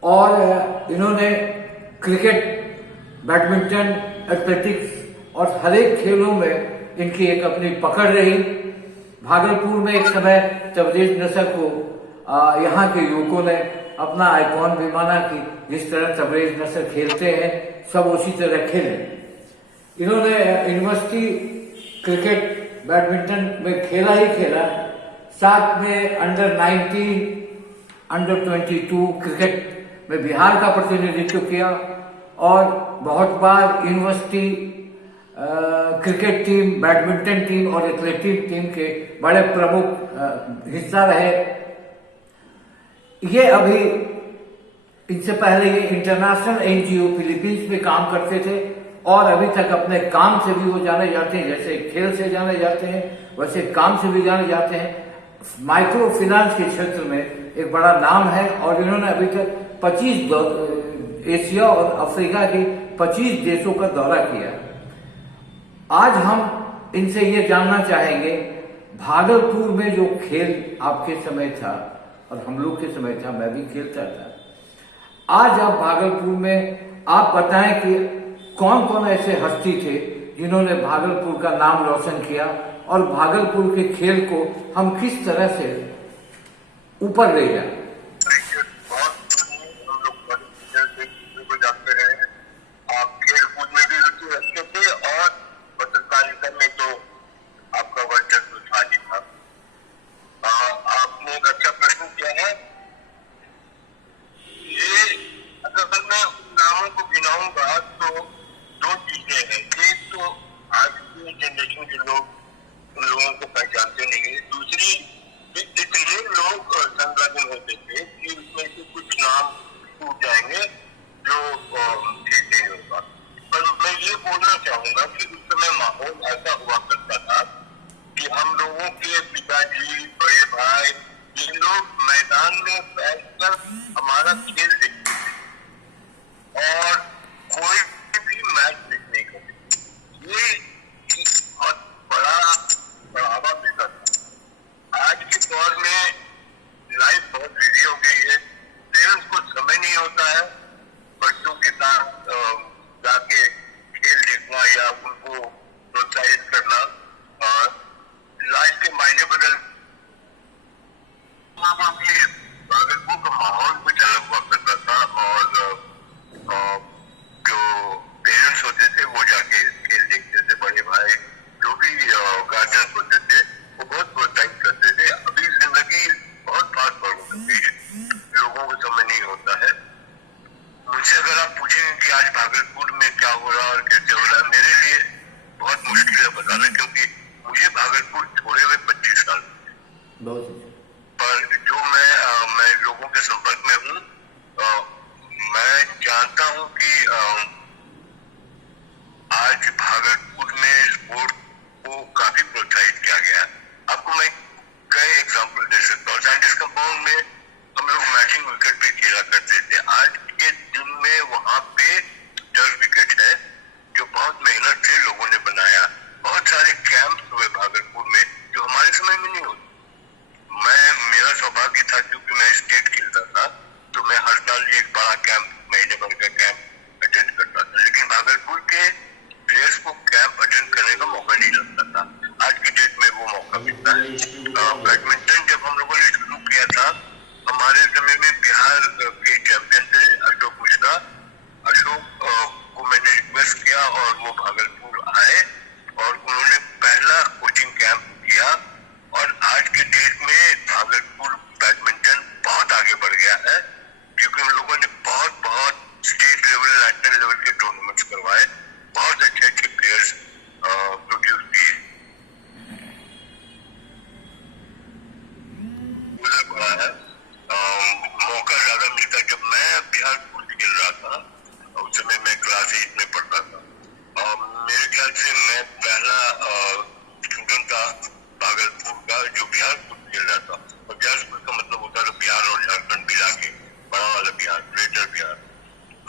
और इन्होंने क्रिकेट, बैडमिंटन, एथलेटिक्स और हर एक खेलों में इनकी एक अपनी पकड़ रही। भागलपुर में एक समय तबरेज नसर को यहाँ के युवकों ने अपना आइकॉन भी माना कि जिस तरह तबरेज नसर खेलते हैं सब उसी तरह खेलें। इन्होंने यूनिवर्सिटी क्रिकेट, बैडमिंटन में खेला ही खेला, साथ में अंडर 19, अंडर 22 क्रिकेट में बिहार का प्रतिनिधित्व किया और बहुत बार university cricket team, badminton team और एथलेटिक टीम के बड़े प्रमुख हिस्सा रहे। ये अभी इनसे पहले ये इंटरनेशनल NGO फिलीपींस में काम करते थे और अभी तक अपने काम से भी वो जाने जाते हैं, जैसे खेल से जाने जाते हैं वैसे काम से भी जाने जाते हैं। माइक्रो फाइनेंस के क्षेत्र में एक बड़ा नाम है और इन्होंने अभी तक 25 एशिया और अफ्रीका के 25 देशों का दौरा किया। आज हम इनसे ये जानना चाहेंगे, भागलपुर में जो खेल आपके समय था और हम लोग के समय था, मैं भी खेलता था, आज आप भागलपुर में आप बताएं कि कौन कौन ऐसे हस्ती थे जिन्होंने भागलपुर का नाम रोशन किया और भागलपुर के खेल को हम किस तरह से ऊपर ले जाए। लोगों को पहचानते नहीं है। दूसरी, इतने लोग संलग्न होते बहुत अच्छा। पर जो मैं लोगों के संपर्क में हूँ, मैं जानता हूँ कि आज भागलपुर में स्पोर्ट को काफी प्रोत्साहित किया गया है। आपको मैं कई एग्जांपल दे सकता हूँ। साइंटिस्ट कंपाउंड में हम लोग मैचिंग विकेट पे खेला करते थे। आज के दिन में वहाँ पे जर्ज विकेट है जो बहुत मेहनत से लोगों ने बनाया। बहुत सारे कैंप हुए भागलपुर में जो हमारे समय में नहीं होते। मेरा सौभाग्य था क्योंकि मैं स्टेट खेलता था, तो मैं हर साल एक बड़ा कैंप, महीने भर का कैंप अटेंड करता था। लेकिन भागलपुर के प्लेयर्स को कैंप अटेंड करने का मौका नहीं लगता था। आज की डेट में वो मौका मिलता है। बैडमिंटन जब हम लोगों ने शुरू किया था, हमारे समय में बिहार के चैंपियन थे अशोक मिश्रा। अशोक को मैंने रिक्वेस्ट किया और वो भागलपुर आए और उन्होंने पहला कोचिंग कैंप किया। और आज के डेट में भागलपुर बैडमिंटन बहुत आगे बढ़ गया है क्योंकि उन लोगों ने बहुत स्टेट लेवल, नेशनल लेवल के टूर्नामेंट्स करवाए। बहुत अच्छे प्लेयर्स प्रोड्यूस किए। बड़ा है, मौका ज्यादा मिलता। जब मैं बिहार स्कूल खेल रहा था उस समय मैं क्लास 8 में पढ़ता था। मेरे ख्याल से मैं पहला स्टूडेंट था भागलपुर का जो बिहार स्कूल खेल रहा था। और बिहार स्कूल का मतलब होता है बिहार और झारखंड मिला के बड़ा वाला बिहार, ग्रेटर बिहार।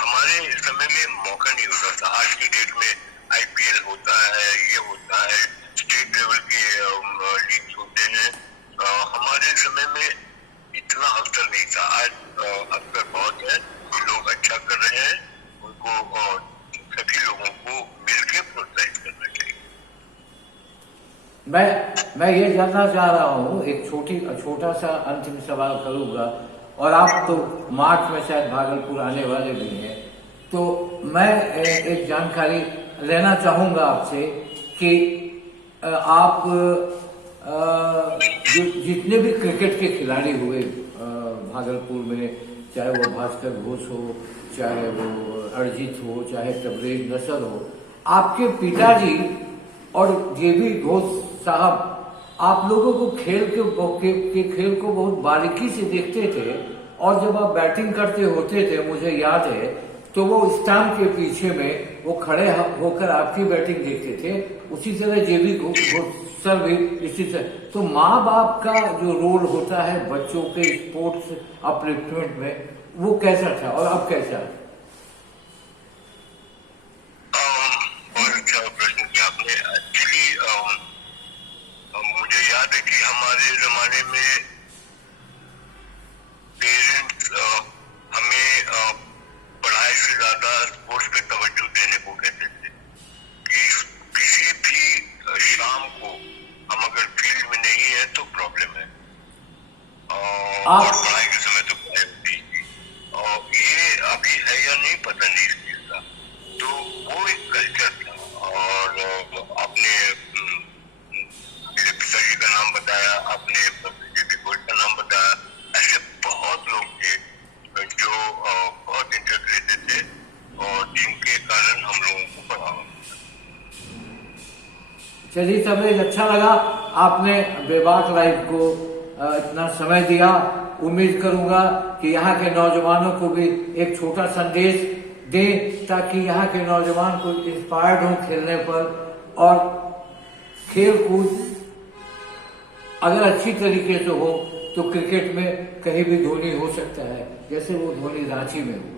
हमारे समय में मौका नहीं होता था। आज की डेट में IPL होता है, ये होता है, स्टेट लेवल के लीग होते हैं। हमारे समय में इतना अवसर नहीं था। आज अवसर बहुत है, लोग अच्छा कर रहे हैं, उनको सभी लोगों को मिलकर प्रोत्साहित करना चाहिए। मैं ये जानना चाह रहा हूँ, एक छोटा सा अंतिम सवाल करूँगा। और आप तो मार्च में शायद भागलपुर आने वाले भी हैं, तो मैं एक जानकारी लेना चाहूँगा आपसे कि आप जितने भी क्रिकेट के खिलाड़ी हुए भागलपुर में, चाहे वो भास्कर घोष हो, चाहे वो अरिजीत हो, चाहे तबरेज नसर हो, आपके पिताजी और JB घोष साहब आप लोगों को खेल को बहुत बारीकी से देखते थे। और जब आप बैटिंग करते होते थे, मुझे याद है, तो वो स्टंप के पीछे में वो खड़े होकर आपकी बैटिंग देखते थे। उसी तरह JB घोष सर भी इसी तरह। तो माँ बाप का जो रोल होता है बच्चों के स्पोर्ट्स अपलिफ्टमेंट में, वो कैसा था और अब कैसा है? याद है कि हमारे जमाने में पेरेंट्स हमें पढ़ाई से ज्यादा स्पोर्ट्स पे तवज्जो देने को कहते थे कि किसी भी शाम को हम अगर फील्ड में नहीं है तो प्रॉब्लम है। और पढ़ाई के समय तो और ये अभी है या नहीं पता नहीं इस चीज का। तो वो एक कल्चर था। और आपने मेरे पिताजी का नाम बताया, आपने JB घोष का नाम बताया। ऐसे बहुत लोग थे जो बहुत इंटरेस्ट लेते थे और जिनके कारण हम लोगों को बढ़ावा। चलिए तबरेज, अच्छा लगा आपने बेबाक लाइफ को इतना समय दिया। उम्मीद करूंगा कि यहाँ के नौजवानों को भी एक छोटा संदेश दें ताकि यहाँ के नौजवान को इंस्पायर्ड हो खेलने पर। और खेल कूद अगर अच्छी तरीके से हो तो क्रिकेट में कहीं भी धोनी हो सकता है, जैसे वो धोनी रांची में हुआ।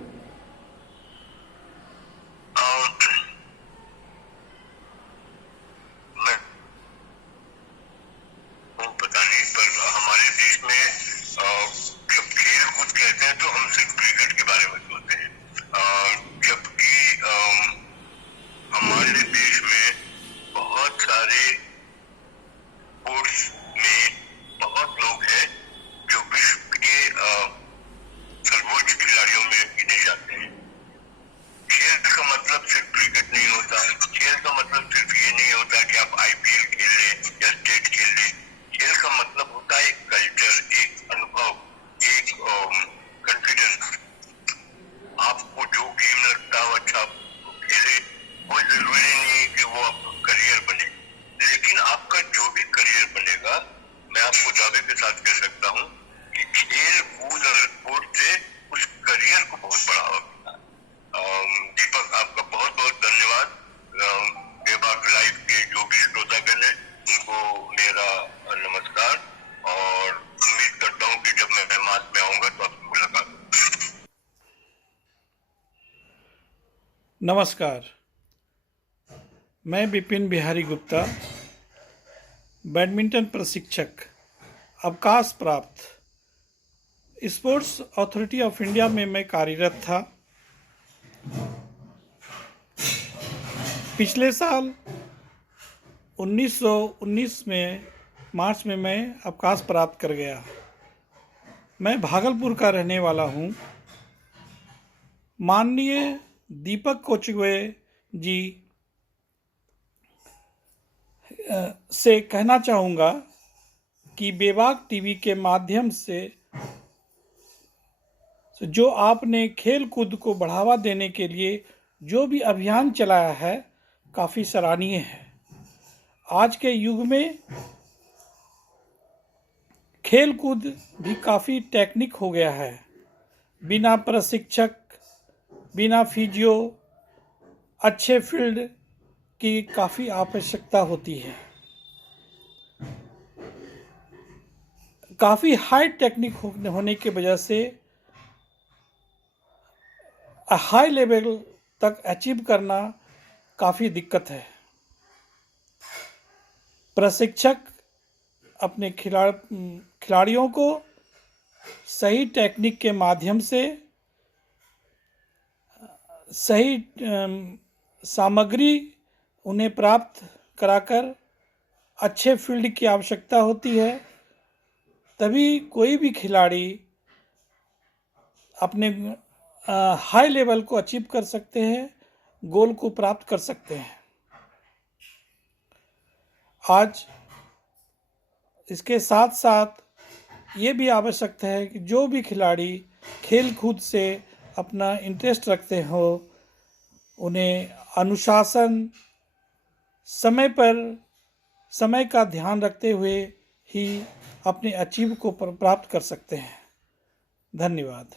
पता नहीं, पर हमारे देश में जब खेल कूद कहते हैं तो हम सिर्फ क्रिकेट के बारे में सोचते हैं, जबकि हमारे देश में बहुत सारे स्पोर्ट्स में बहुत लोग हैं जो विश्व के सर्वोच्च खिलाड़ियों में गिने साथ कह सकता हूँ कि खेल कूद और स्पोर्ट से उस करियर को बहुत बढ़ावा मिला। दीपक, आपका बहुत बहुत धन्यवाद। बेबाक लाइव के जो भी श्रोतागण है उनको मेरा नमस्कार, और उम्मीद करता हूँ कि जब मैं मास में आऊंगा तो आपसे मुलाकात होगी। नमस्कार, मैं विपिन बिहारी गुप्ता, बैडमिंटन प्रशिक्षक, अवकाश प्राप्त। स्पोर्ट्स अथॉरिटी ऑफ इंडिया में मैं कार्यरत था। पिछले साल 1919 में मार्च में मैं अवकाश प्राप्त कर गया। मैं भागलपुर का रहने वाला हूँ। माननीय दीपक कोचुवे जी से कहना चाहूँगा कि बेबाक टीवी के माध्यम से जो आपने खेल कूद को बढ़ावा देने के लिए जो भी अभियान चलाया है काफ़ी सराहनीय है। आज के युग में खेल कूद भी काफ़ी टेक्निक हो गया है। बिना प्रशिक्षक, बिना फिजियो, अच्छे फील्ड की काफ़ी आवश्यकता होती है। काफ़ी हाई टेक्निक होने की वजह से हाई लेवल तक अचीव करना काफ़ी दिक्कत है। प्रशिक्षक अपने खिलाड़ियों को सही टेक्निक के माध्यम से सही सामग्री उन्हें प्राप्त कराकर अच्छे फील्ड की आवश्यकता होती है, तभी कोई भी खिलाड़ी अपने हाई लेवल को अचीव कर सकते हैं, गोल को प्राप्त कर सकते हैं। आज इसके साथ साथ ये भी आवश्यक है कि जो भी खिलाड़ी खेल कूद से अपना इंटरेस्ट रखते हो, उन्हें अनुशासन, समय का ध्यान रखते हुए ही अपने अचीव को प्राप्त कर सकते हैं। धन्यवाद।